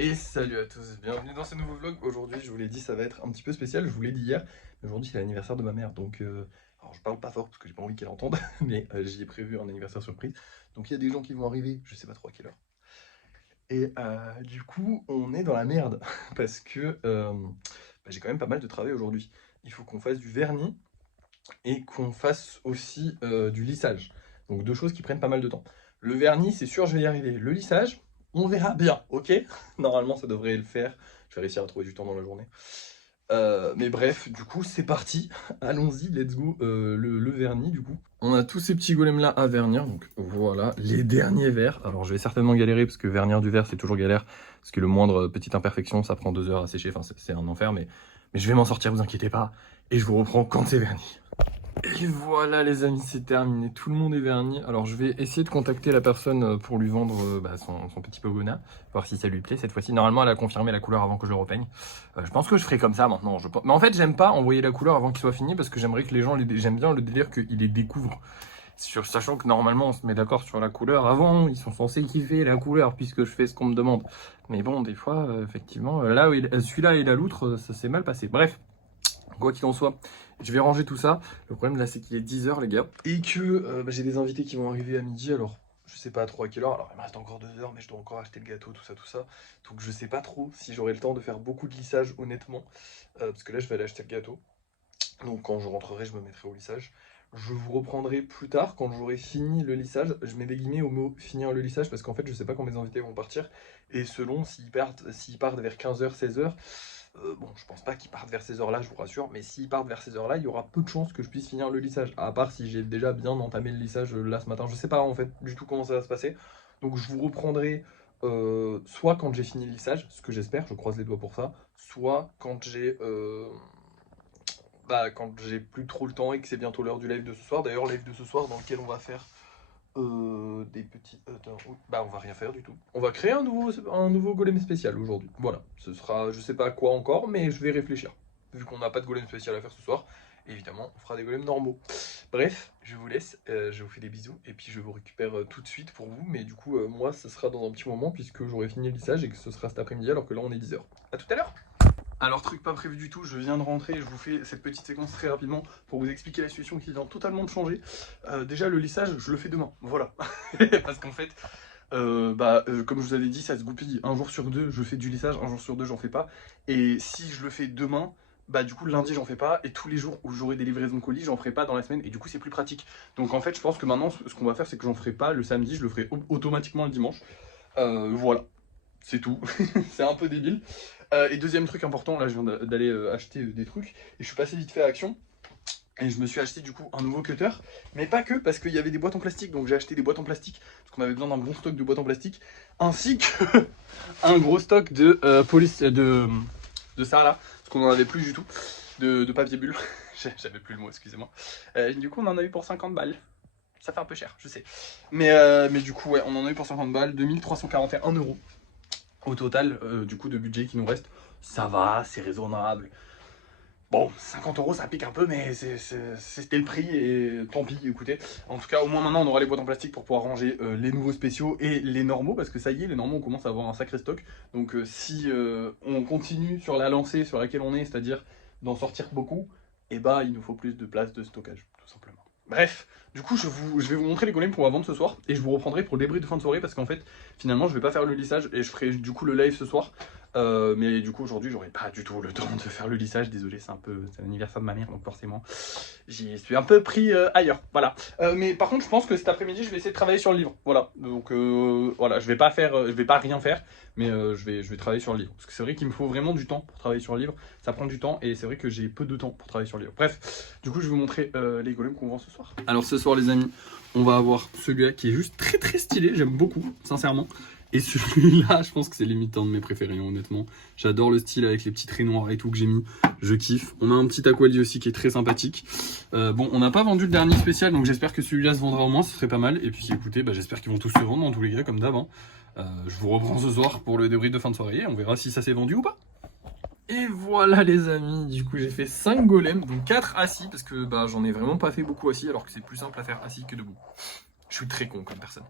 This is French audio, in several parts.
Et salut à tous, bienvenue dans ce nouveau vlog. Aujourd'hui, je vous l'ai dit, ça va être un petit peu spécial, je vous l'ai dit hier, mais aujourd'hui c'est l'anniversaire de ma mère, donc alors je parle pas fort parce que j'ai pas envie qu'elle entende, mais j'y ai prévu un anniversaire surprise. Donc il y a des gens qui vont arriver, je sais pas trop à quelle heure. Et du coup, on est dans la merde, parce que j'ai quand même pas mal de travail aujourd'hui. Il faut qu'on fasse du vernis et qu'on fasse aussi du lissage. Donc deux choses qui prennent pas mal de temps. Le vernis, c'est sûr, je vais y arriver. Le lissage, on verra bien, ok? Normalement, ça devrait le faire. Je vais réussir à trouver du temps dans la journée. Mais bref, du coup, c'est parti. Allons-y, let's go. Le vernis, du coup. On a tous ces petits golems là à vernir. Donc voilà, les derniers verres. Alors, je vais certainement galérer parce que vernir du verre, c'est toujours galère. Parce que le moindre petite imperfection, ça prend 2 heures à sécher. Enfin, c'est un enfer, mais je vais m'en sortir, vous inquiétez pas. Et je vous reprends quand c'est verni. Et voilà les amis, c'est terminé, tout le monde est verni. Alors je vais essayer de contacter la personne pour lui vendre son petit Pogona, voir si ça lui plaît cette fois-ci. Normalement elle a confirmé la couleur avant que je le repeigne. Je pense que je ferai comme ça maintenant. Mais en fait j'aime pas envoyer la couleur avant qu'il soit fini parce que j'aimerais que les gens, j'aime bien le délire qu'ils les découvrent. Sachant que normalement on se met d'accord sur la couleur avant, ils sont censés kiffer la couleur puisque je fais ce qu'on me demande. Mais bon des fois effectivement, là où celui-là et la loutre ça s'est mal passé. Bref. Quoi qu'il en soit, je vais ranger tout ça. Le problème là, c'est qu'il est 10 h, les gars. Et que j'ai des invités qui vont arriver à midi. Alors, je sais pas trop à quelle heure. Alors, il me reste encore 2 heures, mais je dois encore acheter le gâteau, tout ça, tout ça. Donc, je sais pas trop si j'aurai le temps de faire beaucoup de lissage, honnêtement. Parce que là, je vais aller acheter le gâteau. Donc, quand je rentrerai, je me mettrai au lissage. Je vous reprendrai plus tard quand j'aurai fini le lissage. Je mets des guillemets au mot finir le lissage parce qu'en fait, je sais pas quand mes invités vont partir. Et selon s'ils partent vers 15 h, 16 h. Bon, je pense pas qu'ils partent vers ces heures-là, je vous rassure, mais s'ils partent vers ces heures-là, il y aura peu de chances que je puisse finir le lissage. À part si j'ai déjà bien entamé le lissage là ce matin. Je sais pas en fait du tout comment ça va se passer. Donc je vous reprendrai soit quand j'ai fini le lissage, ce que j'espère, je croise les doigts pour ça, soit quand j'ai plus trop le temps et que c'est bientôt l'heure du live de ce soir. D'ailleurs, live de ce soir dans lequel on va faire des petits... on va rien faire du tout. On va créer un nouveau golem spécial aujourd'hui. Voilà, ce sera, je sais pas quoi encore, mais je vais réfléchir. Vu qu'on n'a pas de golem spécial à faire ce soir, évidemment, on fera des golems normaux. Bref, je vous laisse, je vous fais des bisous, et puis je vous récupère tout de suite pour vous. Mais du coup, moi, ce sera dans un petit moment, puisque j'aurai fini le lissage et que ce sera cet après-midi, alors que là, on est 10 h. A tout à l'heure. Alors truc pas prévu du tout, je viens de rentrer, je vous fais cette petite séquence très rapidement pour vous expliquer la situation qui vient totalement de changer. Déjà le lissage, je le fais demain, voilà. Parce qu'en fait, comme je vous avais dit, ça se goupille un jour sur deux, je fais du lissage, un jour sur deux, j'en fais pas. Et si je le fais demain, du coup le lundi j'en fais pas, et tous les jours où j'aurai des livraisons de colis, j'en ferai pas dans la semaine, et du coup c'est plus pratique. Donc en fait, je pense que maintenant, ce qu'on va faire, c'est que j'en ferai pas le samedi, je le ferai automatiquement le dimanche. Voilà, c'est tout. C'est un peu débile. Et deuxième truc important, là je viens d'aller acheter des trucs, et je suis passé vite fait à Action. Et je me suis acheté du coup un nouveau cutter, mais pas que, parce qu'il y avait des boîtes en plastique, donc j'ai acheté des boîtes en plastique, parce qu'on avait besoin d'un bon stock de boîtes en plastique, ainsi que un gros stock de police, de ça là, parce qu'on en avait plus du tout, de papier bulle, j'avais plus le mot, excusez-moi. Du coup on en a eu pour 50 balles, ça fait un peu cher, je sais. Mais du coup ouais, on en a eu pour 50 balles, 2341 euros au total, du coup de budget qui nous reste. Ça va, c'est raisonnable. Bon, 50 euros ça pique un peu, mais c'était le prix et tant pis, écoutez. En tout cas, au moins maintenant on aura les boîtes en plastique pour pouvoir ranger les nouveaux spéciaux et les normaux, parce que ça y est, les normaux on commence à avoir un sacré stock. Donc si on continue sur la lancée sur laquelle on est, c'est-à-dire d'en sortir beaucoup, et il nous faut plus de place de stockage, tout simplement. Bref, du coup je vais vous montrer les golems qu'on va vendre ce soir, et je vous reprendrai pour le débris de fin de soirée, parce qu'en fait, finalement je vais pas faire le lissage, et je ferai du coup le live ce soir. Mais du coup aujourd'hui j'aurai pas du tout le temps de faire le lissage, désolé, c'est l'anniversaire de ma mère, donc forcément j'y suis un peu pris ailleurs, voilà. Mais par contre je pense que cet après-midi je vais essayer de travailler sur le livre, voilà. Donc voilà, je vais pas rien faire, mais je vais travailler sur le livre, parce que c'est vrai qu'il me faut vraiment du temps pour travailler sur le livre, ça prend du temps, et c'est vrai que j'ai peu de temps pour travailler sur le livre. Bref, du coup je vais vous montrer les golems qu'on vend ce soir. Alors ce soir les amis, on va avoir celui-là qui est juste très très stylé, j'aime beaucoup, sincèrement. Et celui-là, je pense que c'est limite un de mes préférés, honnêtement. J'adore le style avec les petits traits noirs et tout que j'ai mis. Je kiffe. On a un petit Aquali aussi qui est très sympathique. Bon, on n'a pas vendu le dernier spécial, donc j'espère que celui-là se vendra au moins, ce serait pas mal. Et puis écoutez, j'espère qu'ils vont tous se vendre dans tous les cas, comme d'hab. Je vous reprends ce soir pour le débrief de fin de soirée. On verra si ça s'est vendu ou pas. Et voilà les amis, du coup j'ai fait 5 golems, donc 4 assis, parce que j'en ai vraiment pas fait beaucoup assis, alors que c'est plus simple à faire assis que debout. Je suis très con comme personne.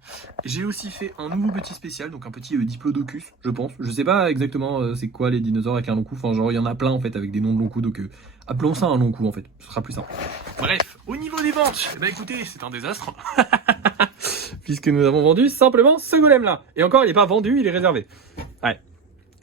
J'ai aussi fait un nouveau petit spécial, donc un petit Diplodocus, je pense. Je sais pas exactement c'est quoi les dinosaures avec un long cou. Enfin, genre, il y en a plein en fait avec des noms de long cou, donc appelons ça un long cou en fait. Ce sera plus simple. Bref, au niveau des ventes, bah écoutez, c'est un désastre. Puisque nous avons vendu simplement ce golem là. Et encore, il est pas vendu, il est réservé. Ouais.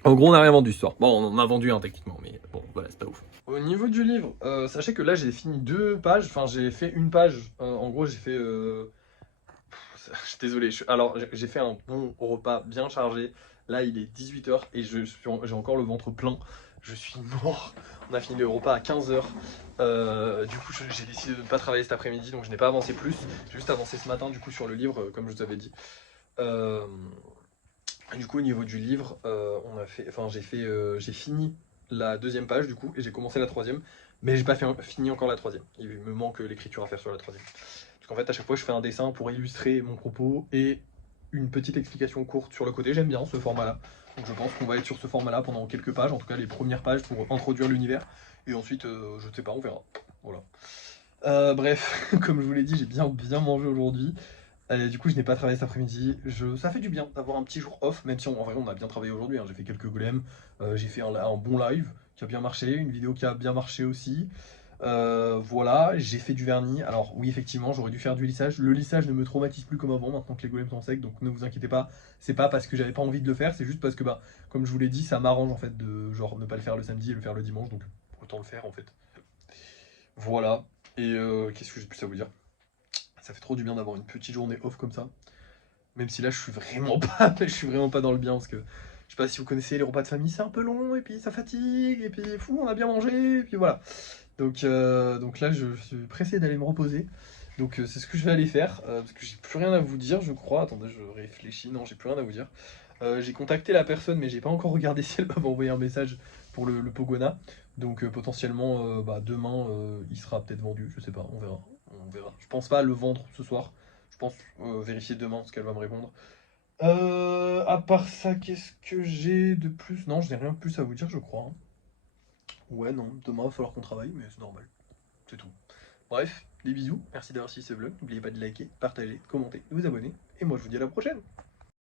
En gros, on n'a rien vendu ce soir. Bon, on en a vendu un techniquement, mais bon, voilà, c'est pas ouf. Au niveau du livre, sachez que là j'ai fini 2 pages, enfin j'ai fait une page. En gros, j'ai fait. Je suis désolé, alors j'ai fait un bon repas bien chargé. Là, il est 18h et j'ai encore le ventre plein. Je suis mort. On a fini le repas à 15h. Du coup, j'ai décidé de ne pas travailler cet après-midi, donc je n'ai pas avancé plus. J'ai juste avancé ce matin, du coup, sur le livre, comme je vous avais dit. Du coup, au niveau du livre, j'ai fini la 2e page, du coup, et j'ai commencé la 3e. Mais j'ai pas fini encore la 3e. Il me manque l'écriture à faire sur la 3e. Parce qu'en fait, à chaque fois, je fais un dessin pour illustrer mon propos et une petite explication courte sur le côté. J'aime bien ce format-là. Donc je pense qu'on va être sur ce format-là pendant quelques pages, en tout cas les premières pages pour introduire l'univers. Et ensuite, je ne sais pas, on verra. Voilà. Bref, comme je vous l'ai dit, j'ai bien mangé aujourd'hui. Du coup, je n'ai pas travaillé cet après-midi. Ça fait du bien d'avoir un petit jour off, même si en vrai, on a bien travaillé aujourd'hui. J'ai fait quelques golems. J'ai fait un bon live qui a bien marché, une vidéo qui a bien marché aussi. Voilà, j'ai fait du vernis. Alors oui, effectivement, j'aurais dû faire du lissage. Le lissage ne me traumatise plus comme avant, maintenant que les golems sont secs, donc ne vous inquiétez pas. C'est pas parce que j'avais pas envie de le faire, c'est juste parce que, bah, comme je vous l'ai dit, ça m'arrange en fait de genre ne pas le faire le samedi et le faire le dimanche, donc autant le faire en fait. Voilà. Et qu'est-ce que j'ai plus à vous dire? Ça fait trop du bien d'avoir une petite journée off comme ça. Même si là, je suis vraiment pas, je suis vraiment pas dans le bien parce que je sais pas si vous connaissez les repas de famille, c'est un peu long et puis ça fatigue et puis fou, on a bien mangé et puis voilà. Donc là, je suis pressé d'aller me reposer. Donc c'est ce que je vais aller faire parce que j'ai plus rien à vous dire, je crois. Attendez, je réfléchis. Non, j'ai plus rien à vous dire. J'ai contacté la personne, mais j'ai pas encore regardé si elle m'a envoyé un message pour le Pogona. Donc potentiellement, bah, demain, il sera peut-être vendu. Je sais pas, on verra. On verra. Je pense pas le vendre ce soir. Je pense vérifier demain ce qu'elle va me répondre. À part ça, qu'est-ce que j'ai de plus? Non, je n'ai rien de plus à vous dire, je crois, hein. Ouais, non, demain, il va falloir qu'on travaille, mais c'est normal. C'est tout. Bref, des bisous. Merci d'avoir suivi ce vlog. N'oubliez pas de liker, partager, commenter, de vous abonner. Et moi, je vous dis à la prochaine.